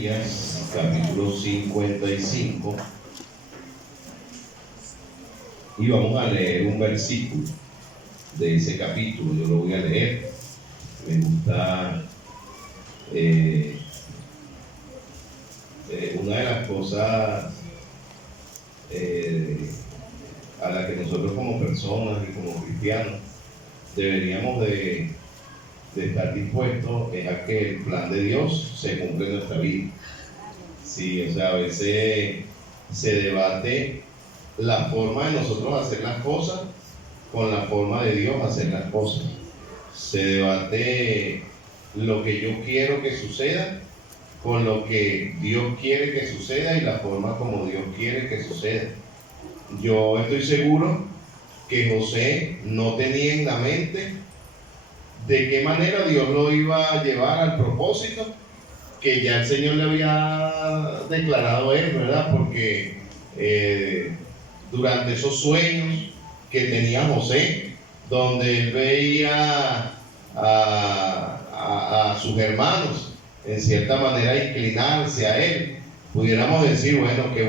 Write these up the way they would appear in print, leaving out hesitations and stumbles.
Isaías, capítulo 55, y vamos a leer un versículo de ese capítulo. Yo lo voy a leer. Me gusta una de las cosas a la que nosotros como personas y como cristianos deberíamos de estar dispuestos es a que el plan de Dios se cumpla en nuestra vida. Sí, o sea, a veces se debate la forma de nosotros hacer las cosas con la forma de Dios hacer las cosas. Se debate lo que yo quiero que suceda con lo que Dios quiere que suceda y la forma como Dios quiere que suceda. Yo estoy seguro que José no tenía en la mente de qué manera Dios lo iba a llevar al propósito que ya el Señor le había declarado a él, ¿verdad? Porque durante esos sueños que tenía José, donde él veía a sus hermanos en cierta manera inclinarse a él, pudiéramos decir, bueno, que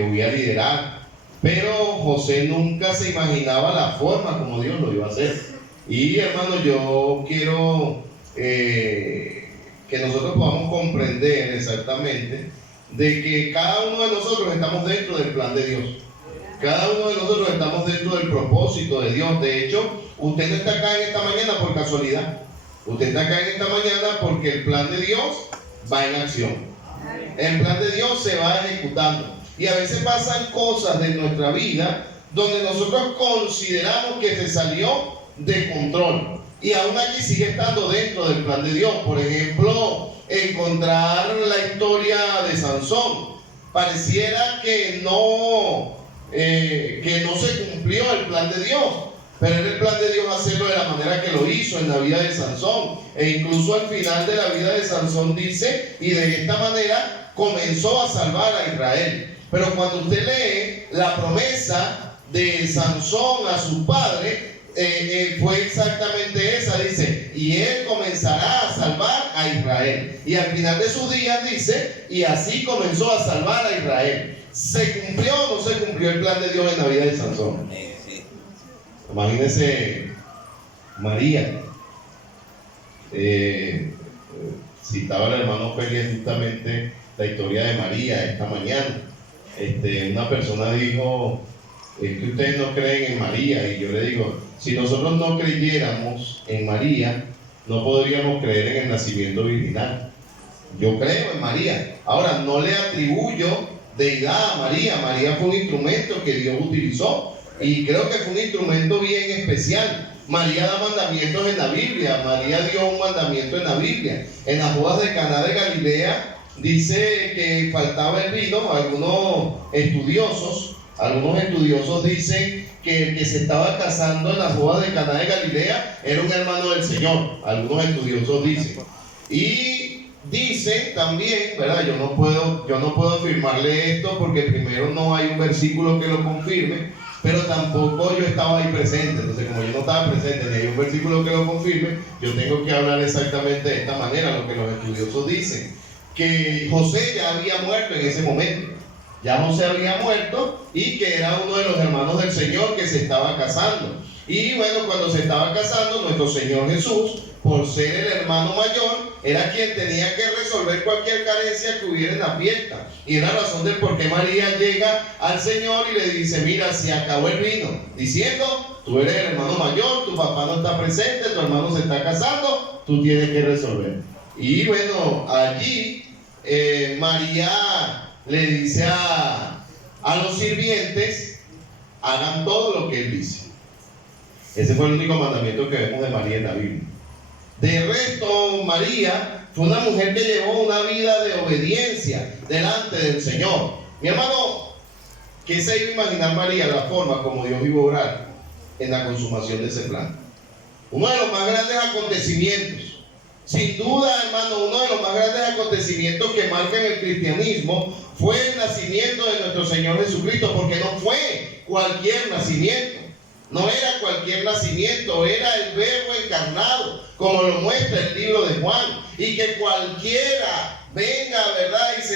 voy a liderar. Pero José nunca se imaginaba la forma como Dios lo iba a hacer. Y hermano, yo quiero que nosotros podamos comprender exactamente de que cada uno de nosotros estamos dentro del plan de Dios. Cada uno de nosotros estamos dentro del propósito de Dios. De hecho, usted no está acá en esta mañana por casualidad. Usted está acá en esta mañana porque el plan de Dios va en acción. El plan de Dios se va ejecutando. Y a veces pasan cosas de nuestra vida donde nosotros consideramos que se salió de control. Y aún allí sigue estando dentro del plan de Dios. Por ejemplo, encontrar la historia de Sansón. Pareciera que no se cumplió el plan de Dios, pero era el plan de Dios hacerlo de la manera que lo hizo en la vida de Sansón. E incluso al final de la vida de Sansón dice, y de esta manera comenzó a salvar a Israel. Pero cuando usted lee la promesa de Sansón a su padre, fue exactamente esa, dice, y él comenzará a salvar a Israel. Y al final de sus días dice, y así comenzó a salvar a Israel. ¿Se cumplió o no se cumplió el plan de Dios en la vida de Sansón? Sí. Imagínense María. Citaba el hermano Félix justamente la historia de María esta mañana. Una persona dijo, es que ustedes no creen en María, y yo le digo, si nosotros no creyéramos en María, no podríamos creer en el nacimiento virginal. Yo creo en María. Ahora, no le atribuyo deidad a María. María fue un instrumento que Dios utilizó, y creo que fue un instrumento bien especial. María da mandamientos en la Biblia. María dio un mandamiento en la Biblia. En las bodas de Caná de Galilea dice que faltaba el vino. Algunos estudiosos dicen que el que se estaba casando en las bodas de Caná de Galilea era un hermano del Señor. Algunos estudiosos dicen. Y dice también, ¿verdad? Yo no puedo afirmarle esto porque primero no hay un versículo que lo confirme, pero tampoco yo estaba ahí presente. Entonces, como yo no estaba presente ni hay un versículo que lo confirme, yo tengo que hablar exactamente de esta manera, lo que los estudiosos dicen, que José ya había muerto en ese momento. Ya José había muerto y que era uno de los hermanos del Señor que se estaba casando. Y bueno, cuando se estaba casando, nuestro Señor Jesús, por ser el hermano mayor, era quien tenía que resolver cualquier carencia que hubiera en la fiesta. Y era la razón del por qué María llega al Señor y le dice, mira, se acabó el vino. Diciendo, tú eres el hermano mayor, tu papá no está presente, tu hermano se está casando, tú tienes que resolver. Y bueno, allí María le dice a los sirvientes, hagan todo lo que él dice. Ese fue el único mandamiento que vemos de María en la Biblia. De resto, María fue una mujer que llevó una vida de obediencia delante del Señor. Mi hermano, ¿qué se iba a imaginar María? La forma como Dios iba a obrar en la consumación de ese plan. Uno de los más grandes acontecimientos, sin duda, hermano, uno de los más grandes acontecimientos que marcan el cristianismo fue el nacimiento de nuestro Señor Jesucristo, porque no fue cualquier nacimiento. No era cualquier nacimiento, era el Verbo encarnado, como lo muestra el libro de Juan. Y que cualquiera venga a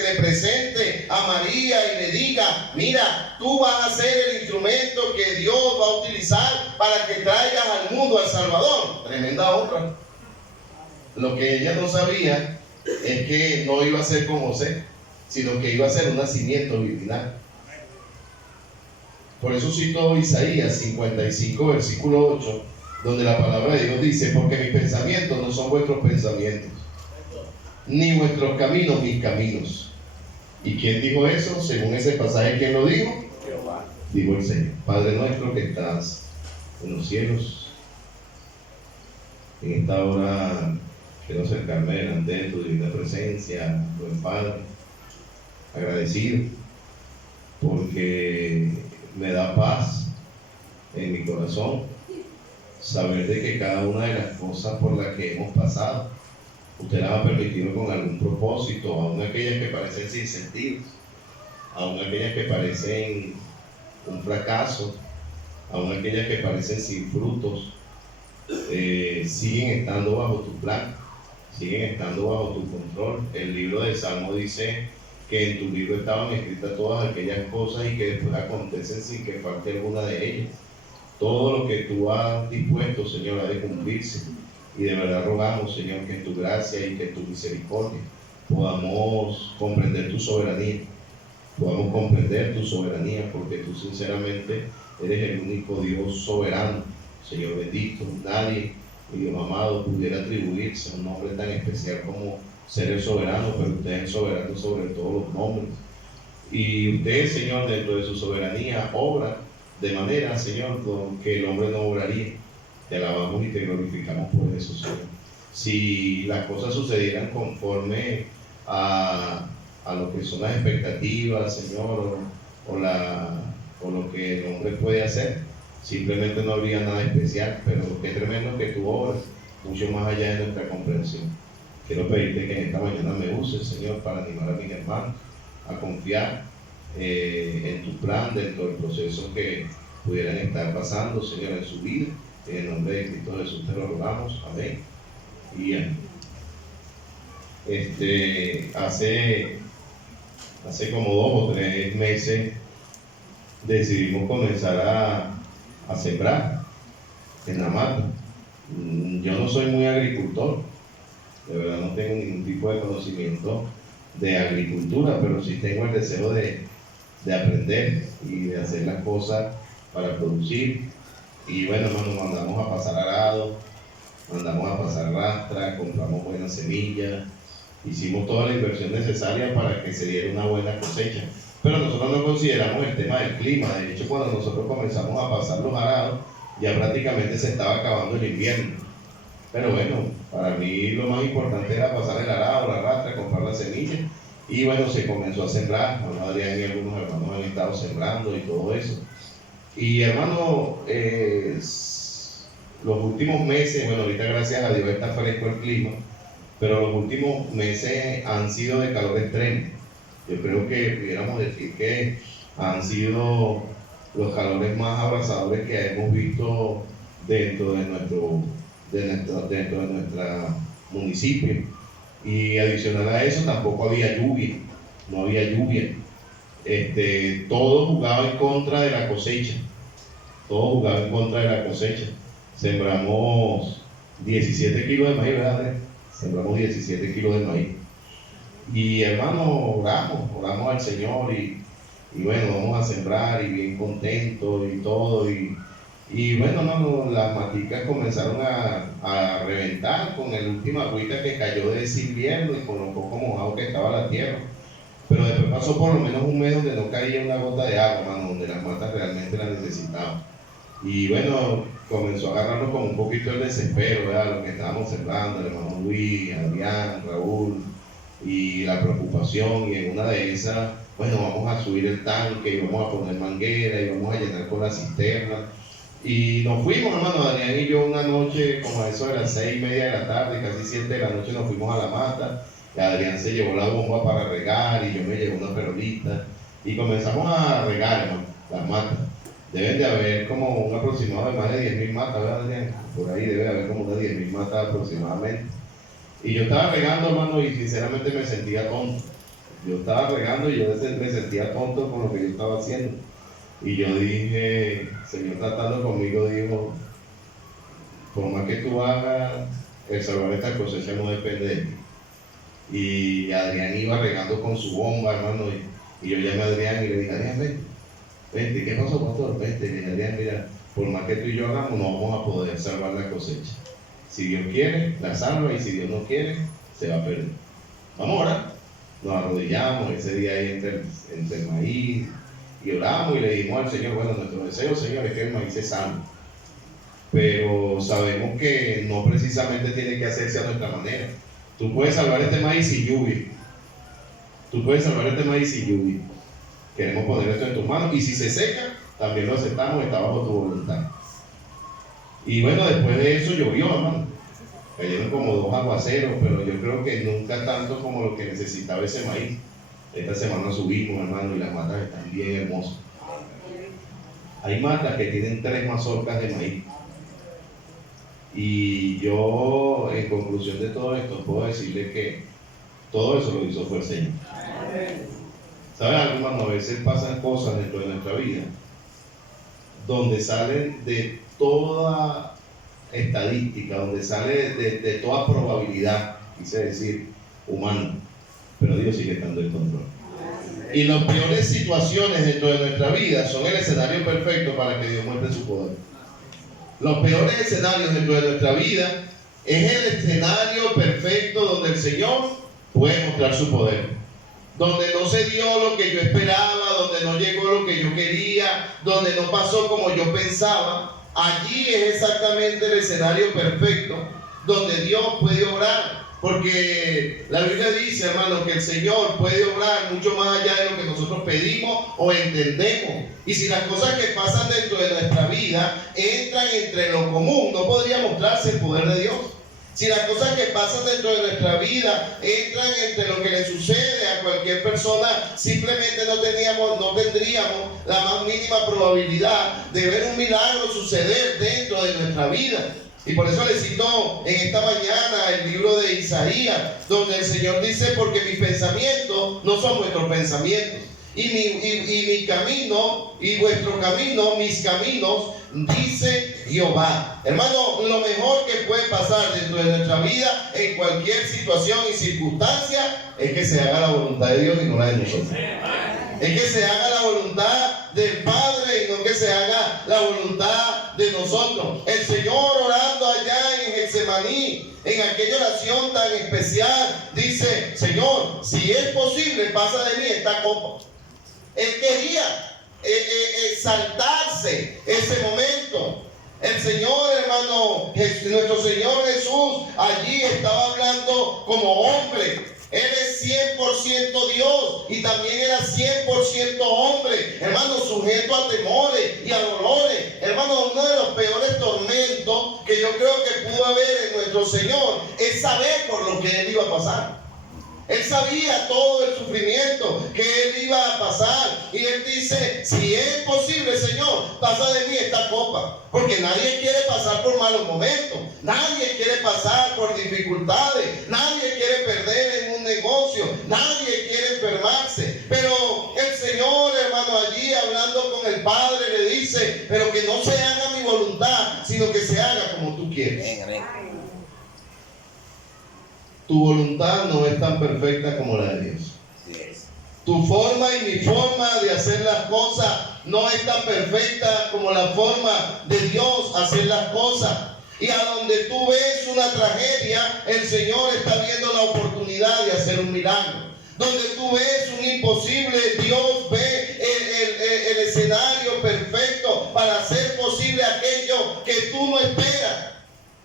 se le presente a María y le diga: mira, tú vas a ser el instrumento que Dios va a utilizar para que traigas al mundo al Salvador. Tremenda obra. Lo que ella no sabía es que no iba a ser con José, sino que iba a ser un nacimiento virginal. Por eso cito Isaías 55, versículo 8, donde la palabra de Dios dice: porque mis pensamientos no son vuestros pensamientos, ni vuestros caminos mis caminos. ¿Y quién dijo eso? Según ese pasaje, ¿quién lo dijo? Jehová. Dijo el Señor: Padre nuestro que estás en los cielos, en esta hora quiero acercarme delante de tu divina presencia, buen Padre, agradecido, porque me da paz en mi corazón saber de que cada una de las cosas por las que hemos pasado, usted las ha permitido con algún propósito, aun aquellas que parecen sin sentido, aun aquellas que parecen un fracaso, aun aquellas que parecen sin frutos, siguen estando bajo tu plan, siguen estando bajo tu control. El libro del Salmo dice que en tu libro estaban escritas todas aquellas cosas y que después acontecen sin que falte alguna de ellas. Todo lo que tú has dispuesto, Señor, ha de cumplirse. Y de verdad rogamos, Señor, que en tu gracia y que en tu misericordia podamos comprender tu soberanía. Podamos comprender tu soberanía, porque tú sinceramente eres el único Dios soberano, Señor bendito. Nadie, mi Dios amado, pudiera atribuirse a un nombre tan especial como ser el soberano, pero usted es el soberano sobre todos los nombres. Y usted, Señor, dentro de su soberanía, obra de manera, Señor, que el hombre no obraría. Te alabamos y te glorificamos por eso, Señor. Si las cosas sucedieran conforme a lo que son las expectativas, Señor, o lo que el hombre puede hacer, simplemente no habría nada especial. Pero qué tremendo que tú obras, mucho más allá de nuestra comprensión. Quiero pedirte que en esta mañana me uses, Señor, para animar a mis hermanos a confiar en tu plan dentro del proceso que pudieran estar pasando, Señor, en su vida. En el nombre de Cristo Jesús te lo rogamos. Amén y amén. Hace como 2 o 3 meses decidimos comenzar a sembrar en la mata. Yo no soy muy agricultor, de verdad no tengo ningún tipo de conocimiento de agricultura, pero sí tengo el deseo de aprender y de hacer las cosas para producir. Y bueno, nos mandamos a pasar arado, mandamos a pasar rastra, compramos buenas semillas, hicimos toda la inversión necesaria para que se diera una buena cosecha. Pero nosotros no consideramos el tema del clima. De hecho, cuando nosotros comenzamos a pasar los arados, ya prácticamente se estaba acabando el invierno. Pero bueno, para mí lo más importante era pasar el arado, la rastra, comprar la semilla. Y bueno, se comenzó a sembrar. Hermano Adrián y algunos hermanos han estado sembrando y todo eso. Y hermano, los últimos meses, bueno, ahorita gracias a Dios está fresco el clima, pero los últimos meses han sido de calor extremo. Yo creo que pudiéramos decir que han sido los calores más abrasadores que hemos visto dentro de nuestro municipio. Y adicional a eso, tampoco había lluvia, no había lluvia. Todo jugaba en contra de la cosecha. Todo jugaba en contra de la cosecha. Sembramos 17 kilos de maíz, ¿verdad? Sembramos 17 kilos de maíz. Y hermano, oramos al Señor y bueno, vamos a sembrar y bien contentos y todo. Y bueno, hermano, las maticas comenzaron a reventar con el último agüita que cayó de ese invierno y con lo poco mojado que estaba la tierra. Pero después pasó por lo menos un mes donde no caía una gota de agua, hermano, donde las matas realmente las necesitaban. Y bueno, comenzó a agarrarnos como un poquito el desespero, ¿verdad? Lo que estábamos sembrando, el hermano Luis, Adrián, Raúl, y la preocupación. Y en una de esas, bueno, vamos a subir el tanque y vamos a poner manguera y vamos a llenar con la cisterna. Y nos fuimos, hermano, Adrián y yo una noche, como a eso de las 6:30 de la tarde, casi 7 de la noche, nos fuimos a la mata. Y Adrián se llevó la bomba para regar y yo me llevé una perolita. Y comenzamos a regar, hermano, las matas. Deben de haber como un aproximado de más de 10.000 matas, ¿verdad, Adrián? Por ahí debe de haber como unas 10.000 matas aproximadamente. Y yo estaba regando, hermano, y sinceramente me sentía tonto. Yo estaba regando y yo me sentía tonto con lo que yo estaba haciendo. Y yo dije, Señor tratando conmigo, dijo, por más que tú hagas, el salvar esta cosecha no depende de ti. Y Adrián iba regando con su bomba, hermano, y yo llamé a Adrián y le dije, Adrián, vente, ¿qué pasó, pastor? Vente, le dije, Adrián, mira, por más que tú y yo hagamos, no vamos a poder salvar la cosecha. Si Dios quiere, la salva, y si Dios no quiere, se va a perder. Vamos a orar. Nos arrodillamos ese día ahí entre el maíz y oramos y le dijimos al Señor, bueno, nuestro deseo, Señor, es que el maíz se sane. Pero sabemos que no precisamente tiene que hacerse a nuestra manera. Tú puedes salvar este maíz sin lluvia. Tú puedes salvar este maíz sin lluvia. Queremos poner esto en tus manos, y si se seca, también lo aceptamos, está bajo tu voluntad. Y bueno, después de eso llovió, hermano. Cayeron como 2 aguaceros, pero yo creo que nunca tanto como lo que necesitaba ese maíz. Esta semana subimos, hermano, y las matas están bien hermosas. Hay matas que tienen 3 mazorcas de maíz. Y yo, en conclusión de todo esto, puedo decirle que todo eso lo hizo fue el Señor. ¿Saben algo, hermano? A veces pasan cosas dentro de nuestra vida donde salen de toda estadística, donde sale de toda probabilidad, quise decir, humana, pero Dios sigue estando en control. Y las peores situaciones dentro de nuestra vida son el escenario perfecto para que Dios muestre su poder. Los peores escenarios dentro de nuestra vida es el escenario perfecto donde el Señor puede mostrar su poder, donde no se dio lo que yo esperaba, donde no llegó lo que yo quería, donde no pasó como yo pensaba. Allí es exactamente el escenario perfecto donde Dios puede obrar, porque la Biblia dice, hermano, que el Señor puede obrar mucho más allá de lo que nosotros pedimos o entendemos. Y si las cosas que pasan dentro de nuestra vida entran entre lo común, no podría mostrarse el poder de Dios. Si las cosas que pasan dentro de nuestra vida entran entre lo que le sucede a cualquier persona, simplemente no tendríamos la más mínima probabilidad de ver un milagro suceder dentro de nuestra vida. Y por eso le cito en esta mañana el libro de Isaías, donde el Señor dice, porque mis pensamientos no son vuestros pensamientos, y mi camino y vuestro camino, mis caminos, dice Jehová. Hermano, lo mejor que puede pasar dentro de nuestra vida, en cualquier situación y circunstancia, es que se haga la voluntad de Dios y no la de nosotros. Es que se haga la voluntad del Padre y no que se haga la voluntad de nosotros. El Señor, orando allá en Getsemaní, en aquella oración tan especial, dice, Señor, si es posible, pasa de mí esta copa. Él quería saltarse ese momento. El Señor, hermano, nuestro Señor Jesús allí estaba hablando como hombre. Él es 100% Dios y también era 100% hombre, hermano, sujeto a temores y a dolores. Hermano, uno de los peores tormentos que yo creo que pudo haber en nuestro Señor es saber por lo que Él iba a pasar. Él sabía todo el sufrimiento que Él iba a pasar. Y Él dice, si es posible, Señor, pasa de mí esta copa. Porque nadie quiere pasar por malos momentos. Nadie quiere pasar por dificultades. Nadie quiere perder en un negocio. Nadie quiere enfermarse. Pero el Señor, hermano, allí hablando con el Padre, le dice, pero que no se haga mi voluntad, sino que se haga como tú quieres. Tu voluntad no es tan perfecta como la de Dios. Tu forma y mi forma de hacer las cosas no es tan perfecta como la forma de Dios hacer las cosas. Y a donde tú ves una tragedia, el Señor está viendo la oportunidad de hacer un milagro. Donde tú ves un imposible, Dios ve el escenario perfecto para hacer posible aquello que tú no esperas.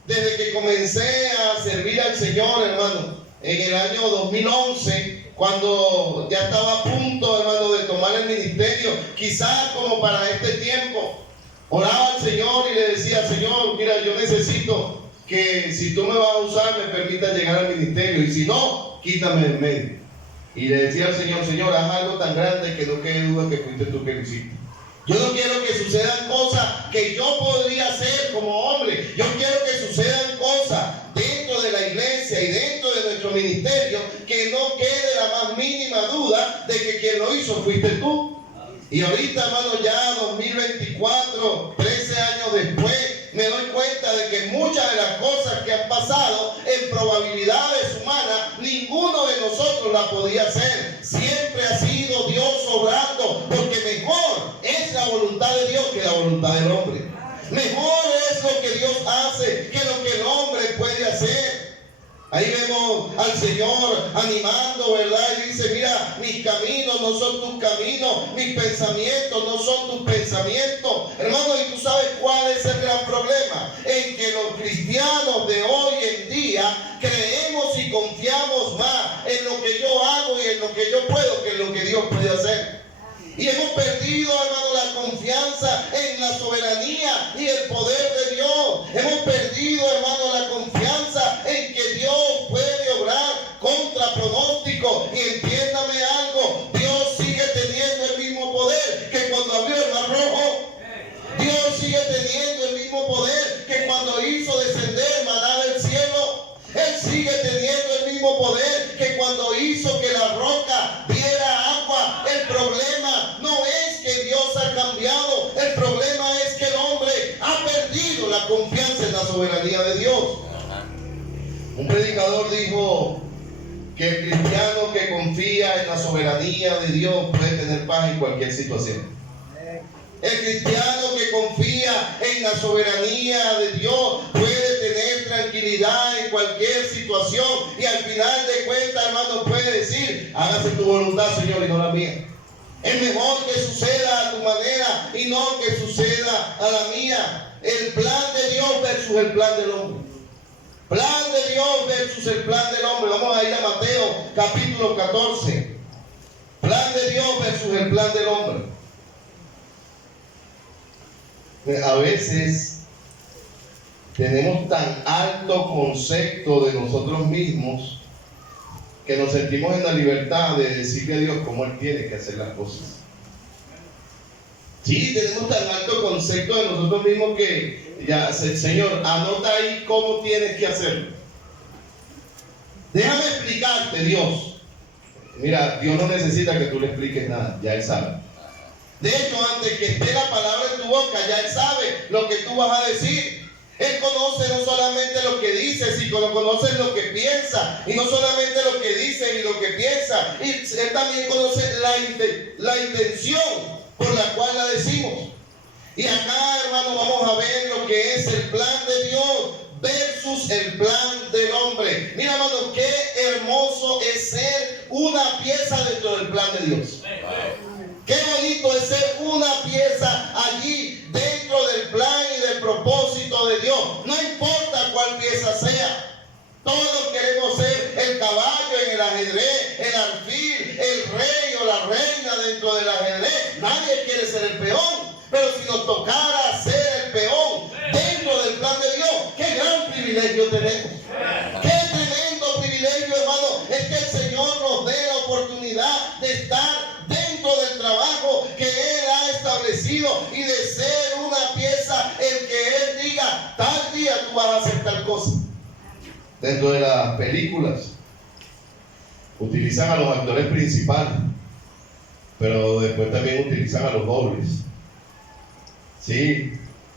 Desde que comencé a servir al Señor, hermano, en el año 2011, cuando ya estaba a punto, hermano, de tomar el ministerio, quizás como para este tiempo, oraba al Señor y le decía, Señor, mira, yo necesito que si tú me vas a usar, me permitas llegar al ministerio, y si no, quítame en medio. Y le decía al Señor, Señor, haz algo tan grande que no quede duda que fuiste tú que lo hiciste. Yo no quiero que sucedan cosas que yo podría hacer como hombre. Yo quiero que sucedan cosas dentro de la iglesia y dentro de nuestro ministerio que no quede la más mínima duda cuenta de que quien lo hizo fuiste tú. Y ahorita, hermano, ya 2024, 13 años después, me doy cuenta de que muchas de las cosas que han pasado en probabilidades humanas, ninguno de nosotros la podía hacer. Siempre ha sido Dios obrando, porque mejor es la voluntad de Dios que la voluntad del hombre. Mejor es lo que Dios hace que lo que el hombre puede hacer. Ahí vemos al Señor animando, ¿verdad? Y dice, mira, mis caminos no son tus caminos, mis pensamientos no son tus pensamientos. Hermano, ¿y tú sabes cuál es el gran problema? En que los cristianos de hoy en día creemos y confiamos más en lo que yo hago y en lo que yo puedo que en lo que Dios puede hacer. Y hemos perdido, hermano, la confianza en la soberanía y el poder de Dios. Hemos perdido, hermano, la confianza en que Dios puede obrar contra pronóstico. Y entiéndame algo, Dios sigue teniendo el mismo poder que cuando abrió el mar rojo. Dios sigue teniendo el mismo poder que cuando hizo descender maná del cielo. Él sigue teniendo el mismo poder que cuando hizo que la roca diera agua. El problema no es que Dios ha cambiado, el problema es que el hombre ha perdido la confianza en la soberanía de Dios. Un predicador dijo que el cristiano que confía en la soberanía de Dios puede tener paz en cualquier situación. El cristiano que confía en la soberanía de Dios puede tener tranquilidad en cualquier situación y al final de cuentas, hermano, puede decir, hágase tu voluntad, Señor, y no la mía. Es mejor que suceda a tu manera y no que suceda a la mía. El plan de Dios versus el plan del hombre. Plan de Dios versus el plan del hombre. Vamos a ir a Mateo capítulo 14. Plan de Dios versus el plan del hombre. A veces tenemos tan alto concepto de nosotros mismos que nos sentimos en la libertad de decirle a Dios cómo Él tiene que hacer las cosas. Sí, tenemos tan alto concepto de nosotros mismos que ya, Señor, anota ahí cómo tienes que hacerlo. Déjame explicarte, Dios. Mira, Dios no necesita que tú le expliques nada, ya Él sabe. De hecho, antes que esté la palabra en tu boca, ya Él sabe lo que tú vas a decir. Él conoce no solamente lo que dice, sino conoce lo que piensa. Y no solamente lo que dice y lo que piensa. Y Él también conoce la intención por la cual la decimos. Y acá, hermano, vamos a ver lo que es el plan de Dios versus el plan del hombre. Mira, hermano, qué hermoso es ser una pieza dentro del plan de Dios. Qué bonito es ser una pieza allí dentro del plan y del propósito de Dios. No importa cuál pieza sea. Todos queremos ser el caballo en el ajedrez, el alfil, el rey o la reina dentro del ajedrez. Nadie quiere ser el peón. Pero si nos tocara ser el peón dentro del plan de Dios, qué gran privilegio tenemos. Qué tremendo privilegio, hermano, es que el Señor nos dé la oportunidad de estar dentro del trabajo que Él ha establecido y de ser una pieza el que Él diga, tal día tú vas a hacer tal cosa. Dentro de las películas utilizan a los actores principales, pero después también utilizan a los dobles. Sí,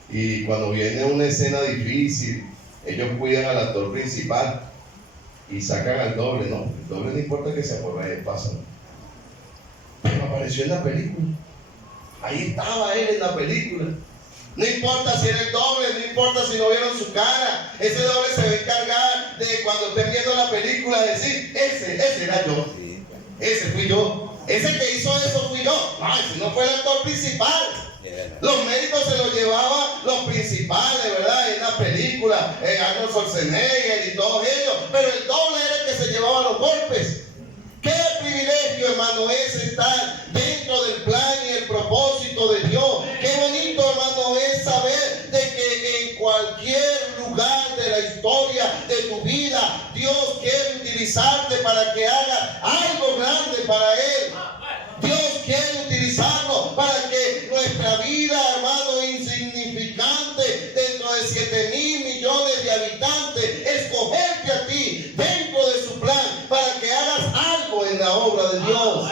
y cuando viene una escena difícil, ellos cuidan al actor principal y sacan al doble, ¿no? El doble no importa que sea por ahí, pasa. Pero apareció en la película. Ahí estaba él en la película. No importa si era el doble, no importa si no vieron su cara. Ese doble se va a encargar de cuando estén viendo la película decir, ese era yo. Ese fui yo. Ese que hizo eso fui yo. No, ese no fue el actor principal. Los médicos se los llevaban los principales, ¿verdad? En la película, Arnold Schwarzenegger y todos ellos. Pero el doble era el que se llevaba los golpes. Qué privilegio, hermano, es estar dentro del plan y el propósito de Dios. Qué bonito, hermano, es saber de que en cualquier lugar de la historia de tu vida, Dios quiere utilizarte para que hagas algo grande para Él. Dios quiere utilizarnos para que nuestra vida, hermano, insignificante, dentro de 7,000 millones de habitantes, escogerte a ti dentro de su plan para que hagas algo en la obra de Dios.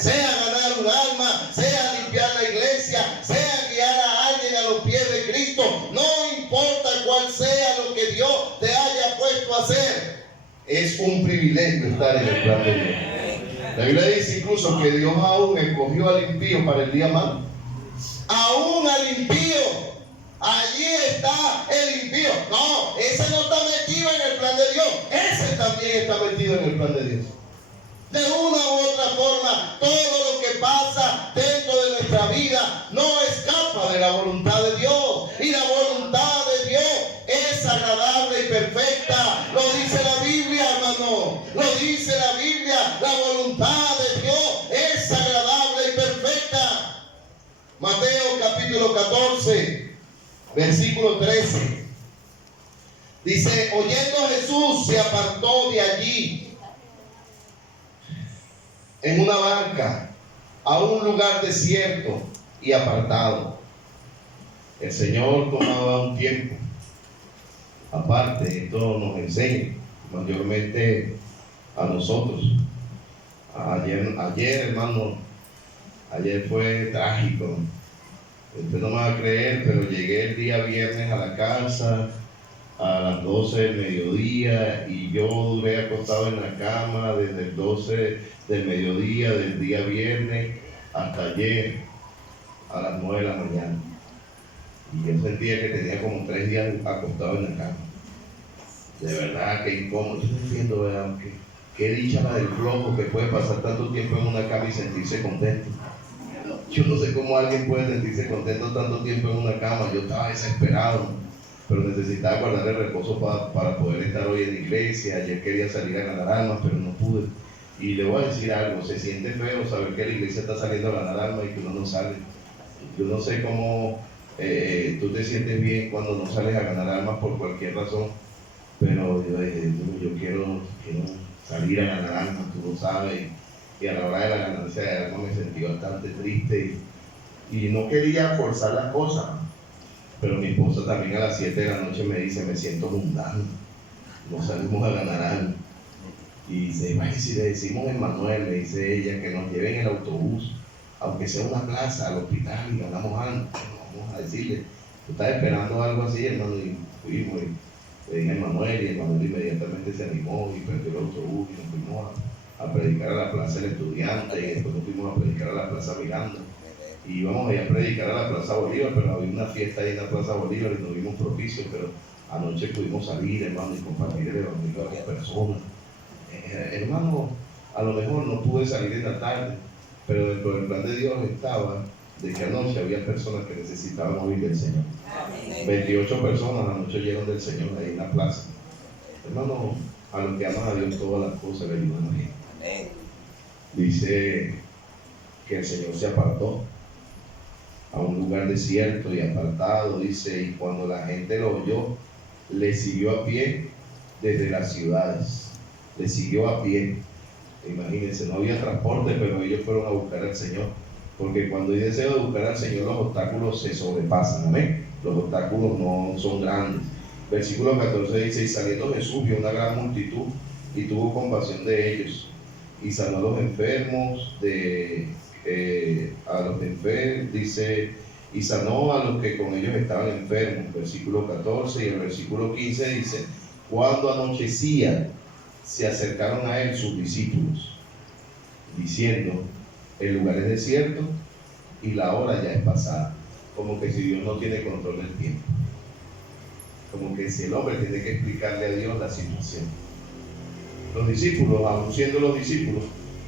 sea ganar un alma, sea limpiar la iglesia, sea guiar a alguien a los pies de Cristo. No importa cuál sea lo que Dios te haya puesto a hacer. Es un privilegio estar en el plan de Dios. La Biblia dice incluso que Dios aún escogió al impío para el día malo. Aún al impío. Allí está el impío. No, ese no está metido en el plan de Dios. Ese también está metido en el plan de Dios. De una u otra forma, todo lo que pasa dentro de nuestra vida no escapa de la voluntad de Dios. Y la voluntad de Dios es agradable y perfecta. Lo dice la Biblia, hermano. Lo dice la Biblia. La voluntad de Dios es agradable y perfecta. Mateo capítulo 14, versículo 13. Dice, oyendo Jesús se apartó de allí en una barca a un lugar desierto y apartado. El Señor tomaba un tiempo aparte. Esto nos enseña mayormente a nosotros. Ayer, hermano, ayer fue trágico. Usted no me va a creer, pero llegué el día viernes a la casa a las 12 del mediodía y yo duré acostado en la cama desde el 12 del mediodía del día viernes hasta ayer a las 9 de la mañana. Y yo sentía que tenía como 3 días acostado en la cama. De verdad que incómodo. Yo no entiendo, ¿verdad? Qué dicha la del flojo que puede pasar tanto tiempo en una cama y sentirse contento. Yo no sé cómo alguien puede sentirse contento tanto tiempo en una cama. Yo estaba desesperado, pero necesitaba guardar el reposo para poder estar hoy en la iglesia. Ayer quería salir a ganar almas, pero no pude. Y le voy a decir algo, se siente feo saber que la iglesia está saliendo a ganar almas y que uno no sale. Yo no sé cómo tú te sientes bien cuando no sales a ganar almas por cualquier razón, pero yo quiero salir a ganar almas, tú lo sabes. Y a la hora de la ganancia de almas me sentí bastante triste y no quería forzar las cosas. Pero mi esposa también a las 7 de la noche me dice, me siento mundano, no salimos a ganar algo. Y dice, si le decimos a Emmanuel, le dice ella, que nos lleven el autobús, aunque sea una plaza, al hospital y ganamos algo. Vamos a decirle, tú estás esperando algo así, hermano, y fuimos y le dije a Emmanuel, y Emmanuel inmediatamente se animó y perdió el autobús y nos fuimos a predicar a la plaza del estudiante y después nos fuimos a predicar a la plaza Miranda. Y íbamos a ir a predicar a la Plaza Bolívar, pero había una fiesta ahí en la Plaza Bolívar y no vimos propicio, pero anoche pudimos salir, hermano, y compartir el evangelio a las personas. Hermano, a lo mejor no pude salir en la tarde, pero dentro del plan de Dios estaba de que anoche había personas que necesitaban oír del Señor. 28 personas anoche oyeron del Señor ahí en la plaza. Hermano, a los que aman a Dios todas las cosas le ayudan bien. Dice que el Señor se apartó a un lugar desierto y apartado, dice, y cuando la gente lo oyó, le siguió a pie desde las ciudades, le siguió a pie. Imagínense, no había transporte, pero ellos fueron a buscar al Señor, porque cuando hay deseo de buscar al Señor, los obstáculos se sobrepasan, amén. Los obstáculos no son grandes. Versículo 14 dice, y saliendo Jesús vio una gran multitud y tuvo compasión de ellos, y sanó a los enfermos dice, y sanó a los que con ellos estaban enfermos, versículo 14, y el versículo 15 dice, cuando anochecía, se acercaron a él sus discípulos, diciendo, el lugar es desierto y la hora ya es pasada. Como que si Dios no tiene control del tiempo, como que si el hombre tiene que explicarle a Dios la situación. Los discípulos, aun siendo los discípulos,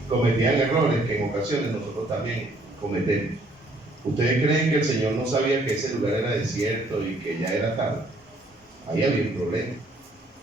cometían errores que en ocasiones nosotros también cometemos. ¿Ustedes creen que el Señor no sabía que ese lugar era desierto y que ya era tarde? Ahí había un problema.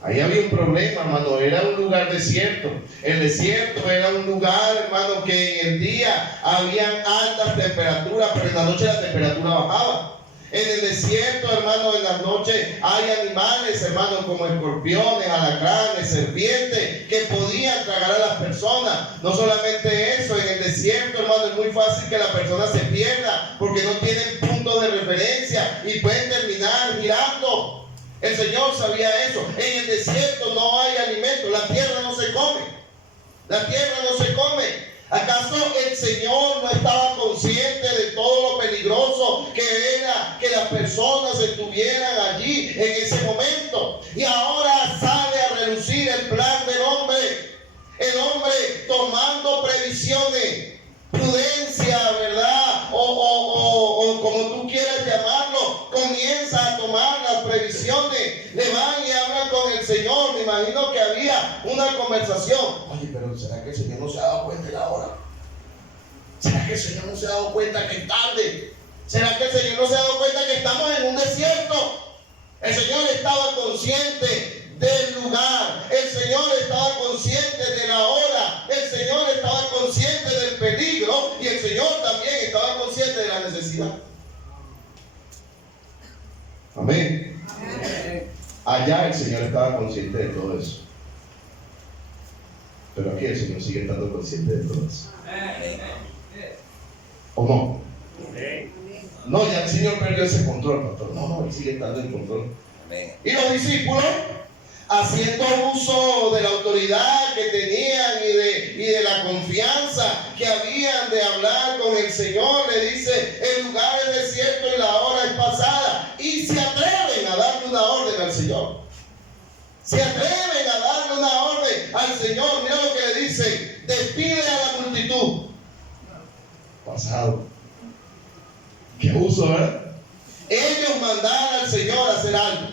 Ahí había un problema, hermano. Era un lugar desierto. El desierto era un lugar, hermano, que en el día habían altas temperaturas, pero en la noche la temperatura bajaba. En el desierto, hermano, en las noches hay animales, hermano, como escorpiones, alacranes, serpientes, que podían tragar a las personas. No solamente eso, en el desierto, hermano, es muy fácil que la persona se pierda, porque no tienen punto de referencia y pueden terminar girando. El Señor sabía eso. En el desierto no hay alimento, la tierra no se come. La tierra no se come. ¿Acaso el Señor no estaba consciente de todo lo peligroso que era que las personas estuvieran allí en ese momento. Y ahora sale a relucir el plan del hombre. El hombre tomando previsiones, prudencia, ¿verdad? O como tú quieras llamarlo, comienza a tomar las previsiones. Le van y hablan con el Señor. Me imagino que había una conversación. Oye, pero ¿será que el Señor no se ha dado cuenta de la hora? ¿Será que el Señor no se ha dado cuenta que es tarde? ¿Será que el Señor no se ha dado cuenta que estamos en un desierto? El Señor estaba consciente del lugar, el Señor estaba consciente de la hora, el Señor estaba consciente del peligro y el Señor también estaba consciente de la necesidad. Amén. Allá el Señor estaba consciente de todo eso, pero aquí el Señor sigue estando consciente de todo eso. ¿O no? No, ya el Señor perdió ese control, pastor. No, Él sigue estando en control. Y los discípulos, haciendo uso de la autoridad que tenían y de la confianza que habían de hablar con el Señor, le dice: el lugar es desierto y la hora es pasada. Y se atreven a darle una orden al Señor. Se atreven a darle una orden al Señor. Mira lo que le dice: despide a la multitud. Pasado. Qué uso, ¿verdad? Ellos mandaron al Señor a hacer algo.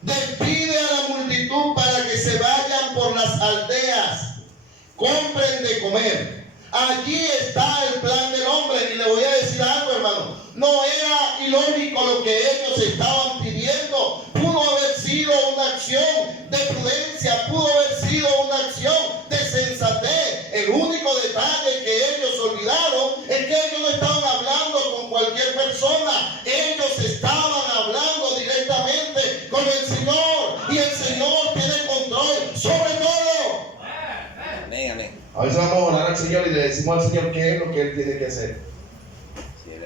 Despide a la multitud para que se vayan por las aldeas, compren de comer. Allí está el plan del hombre. Y le voy a decir algo, hermano. No era ilógico lo que ellos estaban pidiendo. Pudo haber sido una acción de prudencia, pudo haber sido una acción de sensatez. El único detalle que ellos olvidaron es que ellos no estaban hablando con cualquier persona. Ellos estaban hablando directamente con el Señor. Y el Señor tiene control sobre todo. Amén, amén. A veces vamos a orar al Señor y le decimos al Señor qué es lo que Él tiene que hacer.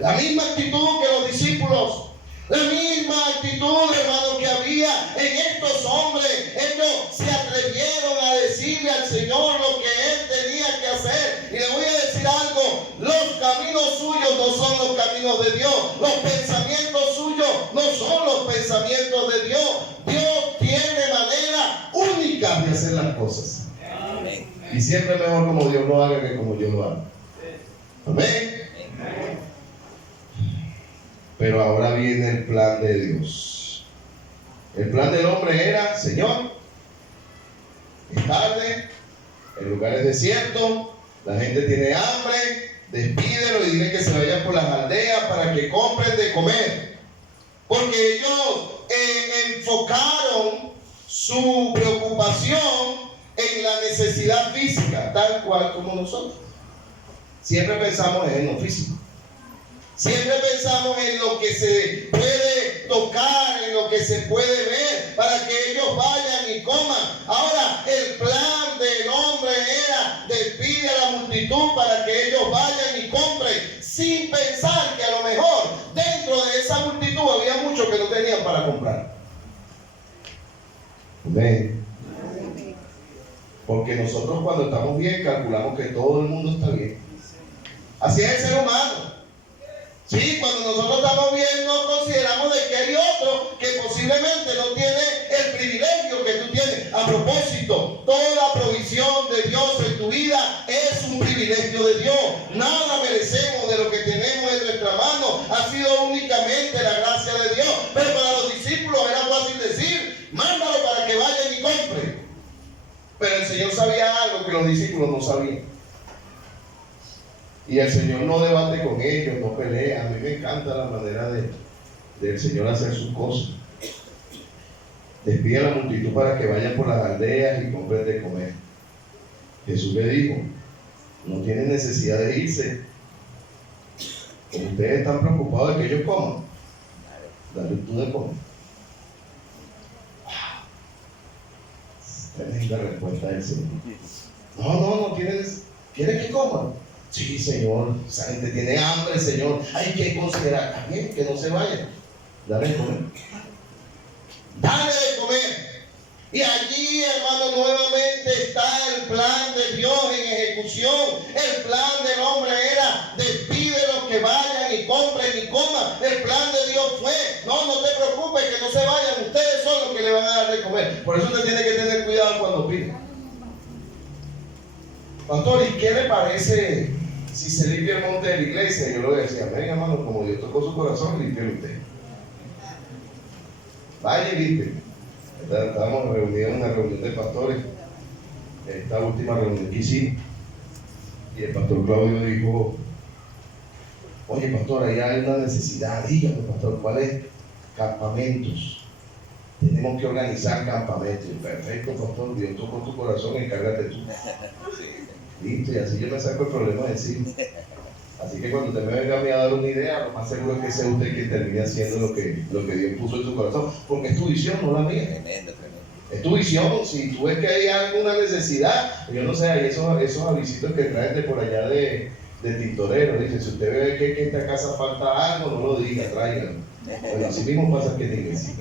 La misma actitud que los discípulos, la misma actitud, hermano, que había en estos hombres. Ellos se atrevieron a decirle al Señor lo que Él tenía que hacer. Y le voy a decir algo: los caminos suyos no son los caminos de Dios. Los pensamientos suyos no son los pensamientos de Dios. Dios tiene manera única de hacer las cosas. Amén. Y siempre es mejor como Dios lo haga que como yo lo haga. Amén. Pero ahora viene el plan de Dios. El plan del hombre era: Señor, es tarde, el lugar es desierto, la gente tiene hambre, despídelo y dile que se vayan por las aldeas para que compren de comer. Porque ellos enfocaron su preocupación en la necesidad física, tal cual como nosotros. Siempre pensamos en lo físico. Siempre pensamos en lo que se puede tocar, en lo que se puede ver, para que ellos vayan y coman. Ahora, el plan del hombre era: despide a la multitud para que ellos vayan y compren, sin pensar que a lo mejor dentro de esa multitud había muchos que no tenían para comprar. Amén. Porque nosotros, cuando estamos bien, calculamos que todo el mundo está bien. Así es el ser humano. Sí, cuando nosotros estamos bien, no consideramos de que hay otro que posiblemente no tiene el privilegio que tú tienes. A propósito, toda provisión de Dios en tu vida es un privilegio de Dios. Nada merecemos de lo que tenemos en nuestra mano. Ha sido únicamente la gracia de Dios. Pero para los discípulos era fácil decir: mándalo para que vayan y compren. Pero el Señor sabía algo que los discípulos no sabían. Y el Señor no debate con ellos, no pelea. A mí me encanta la manera del Señor hacer sus cosas. Despide a la multitud para que vayan por las aldeas y compren de comer. Jesús le dijo: no tienen necesidad de irse. Como ustedes están preocupados de que ellos coman, dale tú de comer. Tremenda respuesta del Señor. No tienes. ¿Quieres que coman? Sí, Señor, esa gente tiene hambre, Señor. Hay que considerar también que no se vayan. Dale de comer. Dale de comer. Y allí, hermano, nuevamente está el plan de Dios en ejecución. El plan del hombre comer. Por eso usted tiene que tener cuidado cuando pide. Pastor, ¿y qué le parece si se limpia el monte de la iglesia? Yo le voy a decir, amén, hermano, como Dios tocó su corazón, límpielo usted. Vaya y limpie. Estábamos reunidos en una reunión de pastores, esta última reunión que hicimos, y el pastor Claudio dijo, oye pastor, ahí hay una necesidad, dígame pastor, ¿cuál es? Campamentos. Tenemos que organizar campamentos. Perfecto pastor, Dios tocó tu corazón, encárgate tú. Listo, y así yo me saco el problema de encima. Así que cuando usted me venga a mí a dar una idea, lo más seguro es que sea usted quien termine haciendo lo que Dios puso en su corazón, porque es tu visión, no la mía. Tremendo, tremendo. Es tu visión. Si tú ves que hay alguna necesidad, yo no sé, hay esos avisitos que traen de por allá de Tintorero. Dice, si usted ve que en esta casa falta algo, no lo diga, tráigalo. Bueno, así mismo pasa que en la iglesia.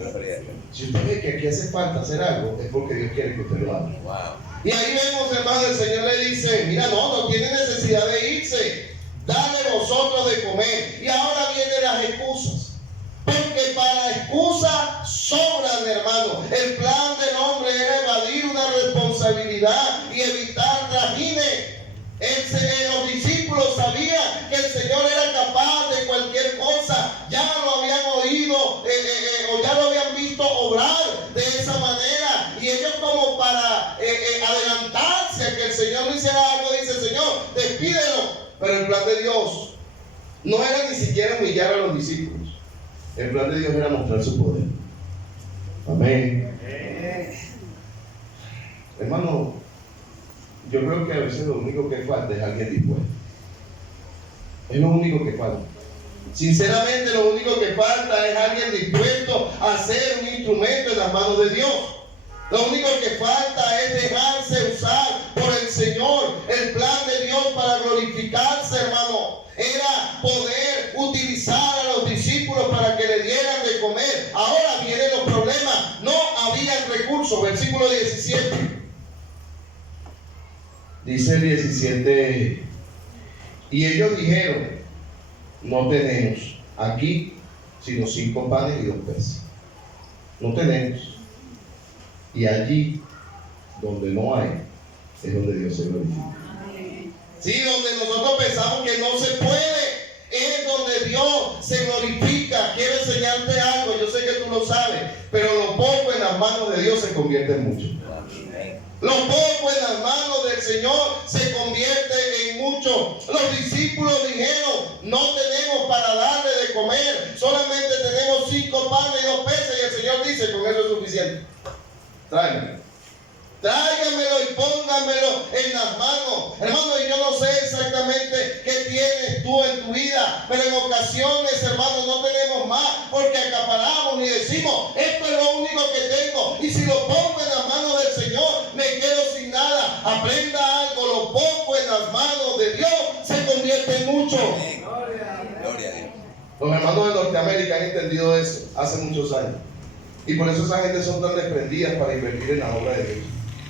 Si usted ve que aquí hace falta hacer algo, es porque Dios quiere que usted lo haga. Wow. Y ahí vemos, hermano, el Señor le dice, mira, no tiene necesidad de irse. Dale vosotros de comer. Y ahora vienen las excusas. Porque para excusas sobran, hermano. El plan del hombre era evadir una responsabilidad y evitar trajines. Los discípulos sabían que el Señor era capaz de cualquier cosa. Ya lo habían oído o ya lo habían visto obrar de esa manera. Y ellos, como para adelantarse a que el Señor no hiciera algo, dice, Señor, despídelo. Pero el plan de Dios no era ni siquiera humillar a los discípulos. El plan de Dios era mostrar su poder. Amén. Hermano, yo creo que a veces lo único que falta es alguien dispuesto. Es lo único que falta. Sinceramente, lo único que falta es alguien dispuesto a ser un instrumento en las manos de Dios. Lo único que falta es dejarse usar por el Señor. El plan de Dios para glorificarse, hermano, era poder utilizar a los discípulos para que le dieran de comer. Ahora vienen los problemas. No había recursos. Versículo 17. Dice el 17. Y ellos dijeron, no tenemos aquí sino 5 panes y 2 peces. No tenemos. Y allí donde no hay, es donde Dios se glorifica. Sí, donde nosotros pensamos que no se puede, es donde Dios se glorifica. Quiero enseñarte algo, yo sé que tú lo sabes, pero lo poco en las manos de Dios se convierte en mucho. Lo poco en las manos del Señor se convierte en mucho. Los discípulos dijeron, no tenemos para darle de comer, solamente tenemos 5 panes y 2 peces, y el Señor dice, con eso es suficiente. Tráigamelo y póngamelo en las manos. Hermano, y yo no sé exactamente qué tienes tú en tu vida, pero en ocasiones, hermano, no tenemos más porque acaparamos y decimos, esto es lo único que tengo, y si lo pongo en las manos del Señor, me quedo sin nada. Aprenda algo, lo poco en las manos de Dios se convierte en mucho. Gloria a Dios. Los hermanos de Norteamérica han entendido eso hace muchos años. Y por eso esa gente son tan desprendidas para invertir en la obra de Dios.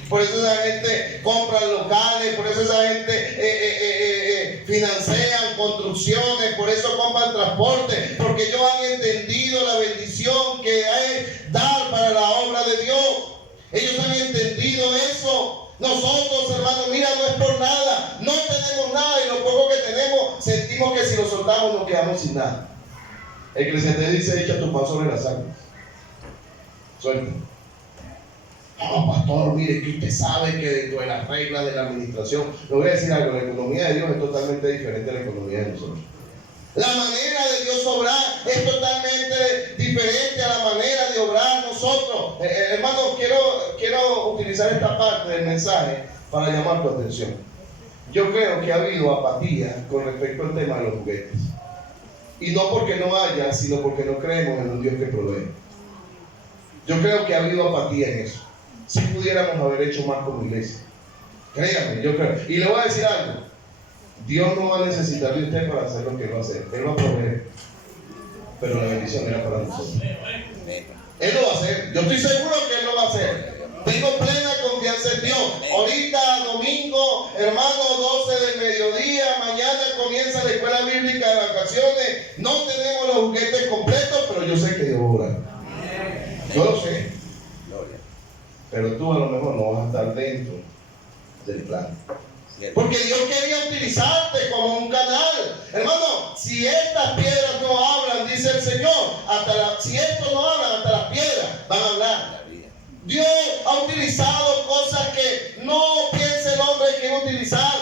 Por eso esa gente compra locales, por eso esa gente financian construcciones, por eso compran transporte, porque ellos han entendido la bendición que es dar para la obra de Dios. Ellos han entendido eso. Nosotros, hermanos, mira, no es por nada, no tenemos nada, y lo poco que tenemos sentimos que si lo soltamos nos quedamos sin nada. Eclesiastés dice, echa tu pan sobre las aguas. Suelta. No, pastor, mire que usted sabe que dentro de las reglas de la administración, le voy a decir algo, la economía de Dios es totalmente diferente a la economía de nosotros. La manera de Dios obrar es totalmente diferente a la manera de obrar nosotros. Hermano, quiero utilizar esta parte del mensaje para llamar tu atención. Yo creo que ha habido apatía con respecto al tema de los juguetes. Y no porque no haya, sino porque no creemos en un Dios que provee. Yo creo que ha habido apatía en eso. Si pudiéramos haber hecho más como iglesia. Créame, yo creo. Y le voy a decir algo. Dios no va a necesitar de usted para hacer lo que Él va a hacer. Él va a proveer. Pero la bendición era para nosotros. Él lo va a hacer. Yo estoy seguro que Él lo va a hacer. Tengo plena confianza en Dios. Ahorita, domingo, hermano, 12 del mediodía. Mañana comienza la escuela bíblica de vacaciones. No tenemos los juguetes completos, pero yo sé que Dios va a orar. Yo lo sé. dentro del plan. Cierto. Porque Dios quería utilizarte como un canal. Hermano, si estas piedras no hablan, dice el Señor, si estos no hablan, hasta las piedras van a hablar. Dios ha utilizado cosas que no piensa el hombre que iba a utilizar.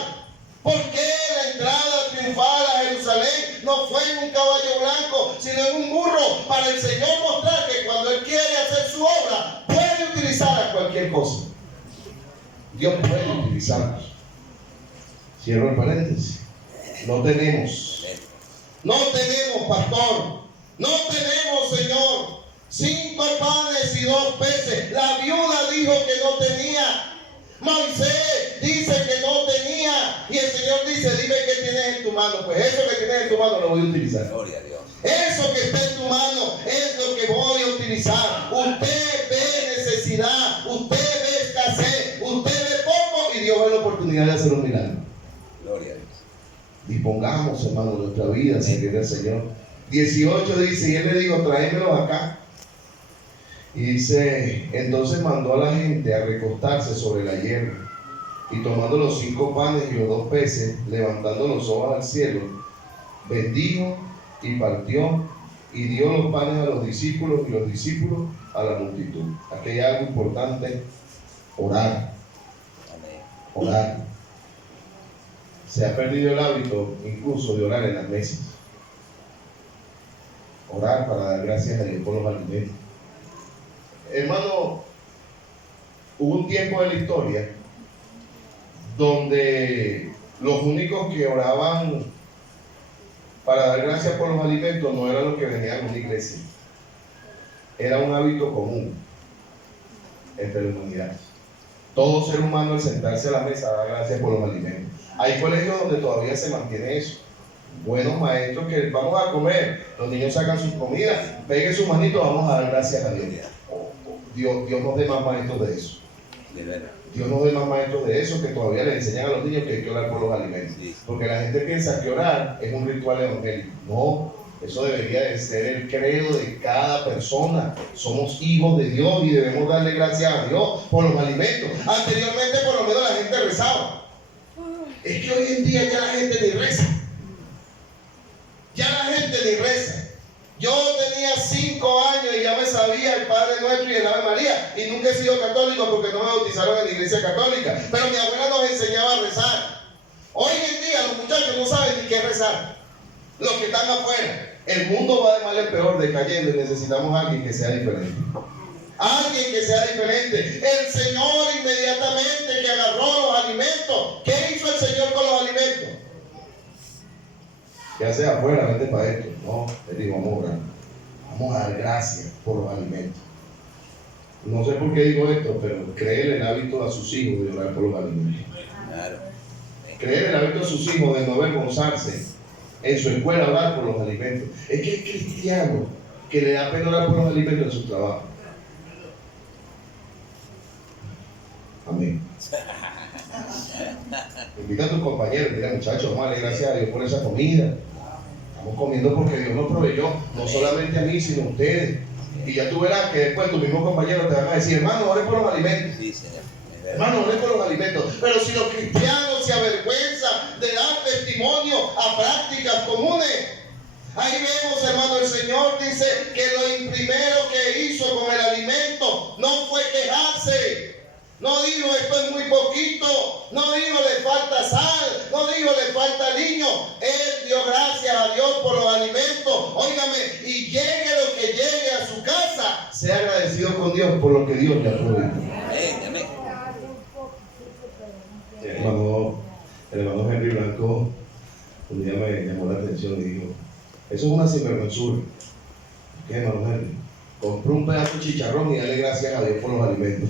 ¿Por qué la entrada triunfal a Jerusalén no fue en un caballo blanco, sino en un burro? Para el Señor mostrar que cuando Él quiere hacer su obra, puede utilizar a cualquier cosa. Dios puede utilizarnos. Cierro el paréntesis. No tenemos, pastor. No tenemos, Señor. 5 panes y 2 peces. La viuda dijo que no tenía. Moisés dice que no tenía. Y el Señor dice, dime qué tienes en tu mano. Pues eso que tienes en tu mano lo voy a utilizar. Gloria a Dios. Eso que está en tu mano es lo que voy a utilizar. Usted ve necesidad, usted ve escasez, usted ve poco y Dios ve la oportunidad de hacer un milagro. Gloria a Dios. Dispongamos, hermano, nuestra vida a seguir al Señor. 18 dice, y Él le dijo, tráemelos acá. Y dice, entonces mandó a la gente a recostarse sobre la hierba. Y tomando los 5 panes y los 2 peces, levantando los ojos al cielo, bendijo y partió y dio los panes a los discípulos y los discípulos a la multitud. Aquí hay algo importante: orar. Orar. Se ha perdido el hábito incluso de orar en las mesas. Orar para dar gracias a Dios por los alimentos. Hermano, hubo un tiempo de la historia donde los únicos que oraban para dar gracias por los alimentos no eran los que venían a una iglesia. Era un hábito común entre la humanidad. Todo ser humano al sentarse a la mesa da gracias por los alimentos. Hay colegios donde todavía se mantiene eso. Buenos maestros que vamos a comer, los niños sacan sus comidas, peguen sus manitos, vamos a dar gracias a Dios. Dios nos dé más maestros de eso. De verdad. Dios nos dé más maestros de eso, que todavía le enseñan a los niños que hay que orar por los alimentos. Sí. Porque la gente piensa que orar es un ritual evangélico. No, eso debería de ser el credo de cada persona. Somos hijos de Dios y debemos darle gracias a Dios por los alimentos. Anteriormente por lo menos la gente rezaba. Es que hoy en día ya la gente ni reza. Ya la gente ni reza. Yo tenía 5 años y ya me sabía el Padre Nuestro y el Ave María, y nunca he sido católico porque no me bautizaron en la iglesia católica, pero mi abuela nos enseñaba a rezar. Hoy en día los muchachos no saben ni qué rezar, los que están afuera. El mundo va de mal en peor, decayendo, y necesitamos a alguien que sea diferente. Alguien que sea diferente. El Señor inmediatamente que agarró los alimentos, ¿qué hizo el Señor con los alimentos? Ya sea afuera, vente para esto. No, le digo, vamos a dar gracias por los alimentos. No sé por qué digo esto, pero creer el hábito a sus hijos de orar por los alimentos. Claro. Creer el hábito a sus hijos de no avergonzarse en su escuela orar por los alimentos. Es que hay cristianos que le da pena orar por los alimentos en su trabajo. Amén. Invita a tus compañeros, mira muchachos, vamos a darle gracias a Dios por esa comida. Estamos comiendo porque Dios nos proveyó, no solamente a mí, sino a ustedes. Y ya tú verás que después tus mismos compañeros te van a decir, hermano, ore por los alimentos. Sí, Señor. Hermano, ore por los alimentos. Pero si los cristianos se avergüenzan de dar testimonio a prácticas comunes, ahí vemos, hermano, el Señor dice que lo primero que hizo con el alimento no fue quejarse. No dijo, esto es muy poquito. No dijo, le falta sal. No dijo, le falta aliño. Él dio gracias a Dios por los alimentos. Óigame, y llegue lo que llegue a su casa, sea agradecido con Dios por lo que Dios le ha proveído. Amén, amén. El hermano Henry Blanco un día me llamó la atención y dijo, eso es una sinvergüenzura. ¿Qué, hermano Henry? Compró un pedazo de chicharrón y dale gracias a Dios por los alimentos.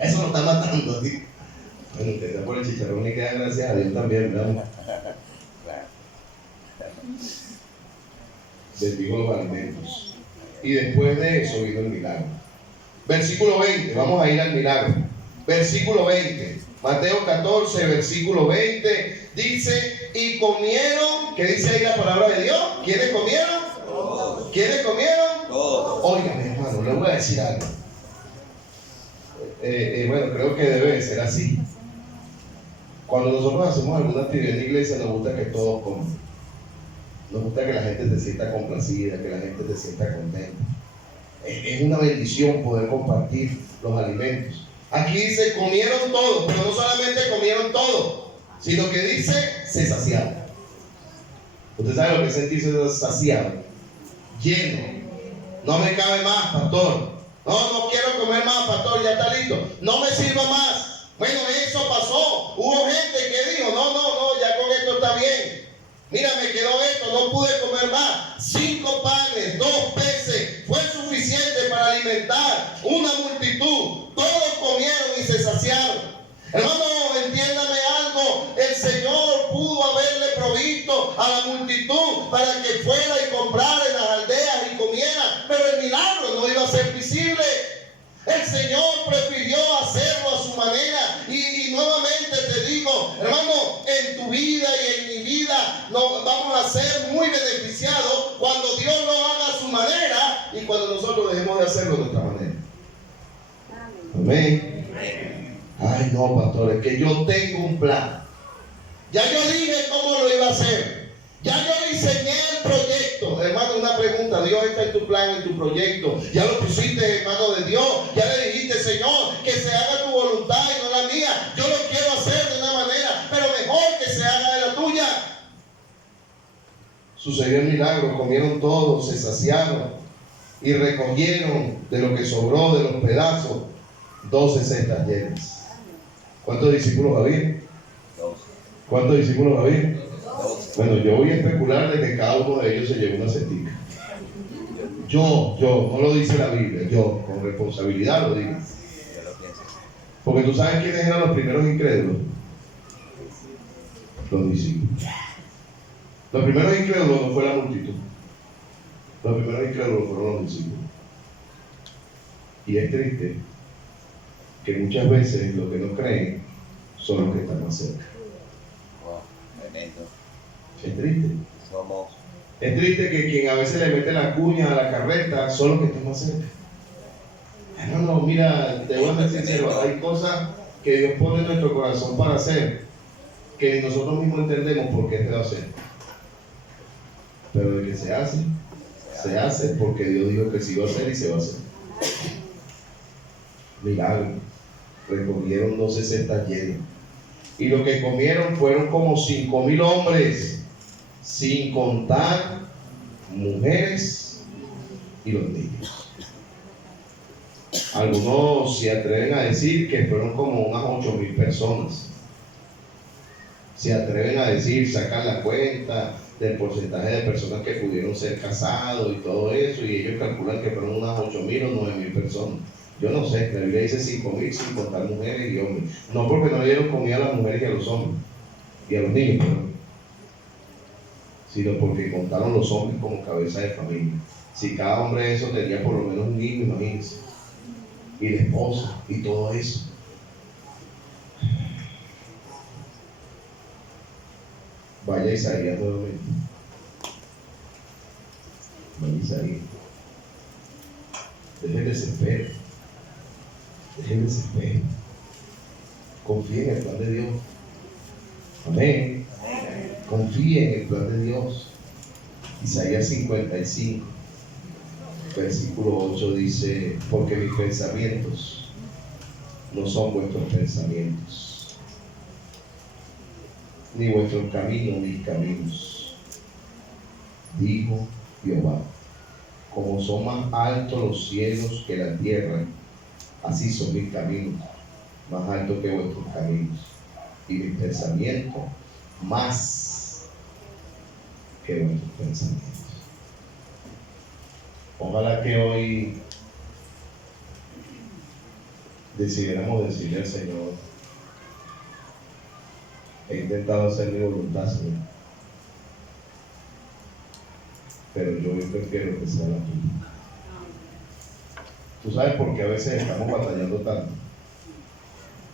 Eso lo está matando, ¿sí? Bueno, usted da por el chicharrón y queda gracias a Dios también, ¿verdad? Bendigo los alimentos. Y después de eso vino el milagro. Versículo 20, vamos a ir al milagro. Versículo 20, Mateo 14, versículo 20, dice, y comieron, ¿qué dice ahí la palabra de Dios? ¿Quiénes comieron? Todos. ¿Quiénes comieron? Todos. Óigame, hermano, le voy a decir algo. bueno, creo que debe de ser así. Cuando nosotros hacemos alguna actividad en la iglesia, nos gusta que todos coman. Nos gusta que la gente se sienta complacida, que la gente se sienta contenta. Es una bendición poder compartir los alimentos. Aquí dice, comieron todo, pero no solamente comieron todo, sino que dice, se saciaron. Usted sabe lo que es sentirse saciado, lleno. No me cabe más, pastor. No quiero comer más, pastor, ya está listo. No me sirva más. Bueno, eso pasó. Hubo gente que dijo, no, ya con esto está bien. Mira, me quedó esto, no pude comer más. 5 panes, 2 peces, fue suficiente para alimentar una multitud. Todos comieron y se saciaron. Hermano, entiéndame algo, el Señor pudo haberle provisto a la multitud para que fuera y comprara en las aldeas y comiera, pero el milagro no iba a ser visible. El Señor prefirió hacerlo a su manera y nuevamente te digo, hermano, en tu vida y en mi vida vamos a ser muy beneficiados cuando Dios lo haga a su manera y cuando nosotros dejemos de hacerlo de nuestra manera. Amén. Ay, no, pastor, es que yo tengo un plan. Ya yo dije cómo lo iba a hacer. Ya yo diseñé el proyecto. Hermano, una pregunta. Dios está en tu plan, en tu proyecto. Ya lo pusiste en manos de Dios. Ya le dijiste, Señor, que se haga tu voluntad y no la mía. Yo lo quiero hacer de una manera, pero mejor que se haga de la tuya. Sucedió el milagro. Comieron todos, se saciaron y recogieron de lo que sobró de los pedazos 12 cestas llenas. ¿Cuántos discípulos había? 12. ¿Cuántos discípulos había? 12. Bueno, yo voy a especular de que cada uno de ellos se llevó una cestica. Yo, no lo dice la Biblia, yo con responsabilidad lo digo. Yo lo pienso. Porque tú sabes quiénes eran los primeros incrédulos. Los discípulos. Los primeros incrédulos no fue la multitud. Los primeros incrédulos fueron los discípulos. Y es triste que muchas veces los que no creen son los que están más cerca. Wow, tremendo. Es triste. Somos. Es triste que quien a veces le mete la cuña a la carreta son los que están más cerca. Hermano, mira, te voy a ser sincero, hay cosas que Dios pone en nuestro corazón para hacer que nosotros mismos entendemos por qué se va a hacer. Pero de que se hace porque Dios dijo que se iba a hacer y se va a hacer. Milagro. Recogieron 12 cestas llenas. Y lo que comieron fueron como 5,000 hombres, sin contar mujeres y los niños. Algunos se atreven a decir que fueron como unas 8,000 personas. Se atreven a decir, sacar la cuenta del porcentaje de personas que pudieron ser casados y todo eso, y ellos calculan que fueron unas 8,000 o 9,000 personas. Yo no sé, la Biblia dice 5,000 sin contar mujeres y hombres. No porque no le dieron comida a las mujeres y a los hombres, y a los niños, perdón, sino porque contaron los hombres como cabeza de familia. Si cada hombre de eso tenía por lo menos un niño, imagínense, y la esposa, y todo eso. Vaya Isaías nuevamente. Vaya Isaías. Deje el desespero. Deje el desespero. Confíe en el plan de Dios. Amén. Confíe en el plan de Dios. Isaías 55, versículo 8 dice: porque mis pensamientos no son vuestros pensamientos, ni vuestros caminos mis caminos, dijo Jehová. Como son más altos los cielos que la tierra, así son mis caminos, más altos que vuestros caminos, y mis pensamientos más que vuestros pensamientos. Ojalá que hoy decidiéramos decirle al Señor: he intentado hacer mi voluntad, Señor, pero yo hoy prefiero que sea la tuya. ¿Tú sabes por qué a veces estamos batallando tanto?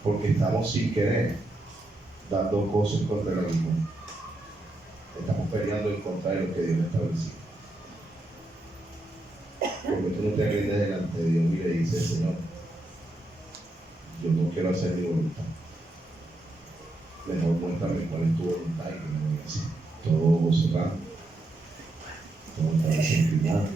Porque estamos sin querer dando cosas contra la misma. Estamos peleando en contra de lo que Dios estableció. Porque tú no te rindes delante de Dios y le dices: Señor, yo no quiero hacer mi voluntad. Mejor muéstrame cuál es tu voluntad y que me voy a hacer. Todo cerrado, todo cabeza inclinada.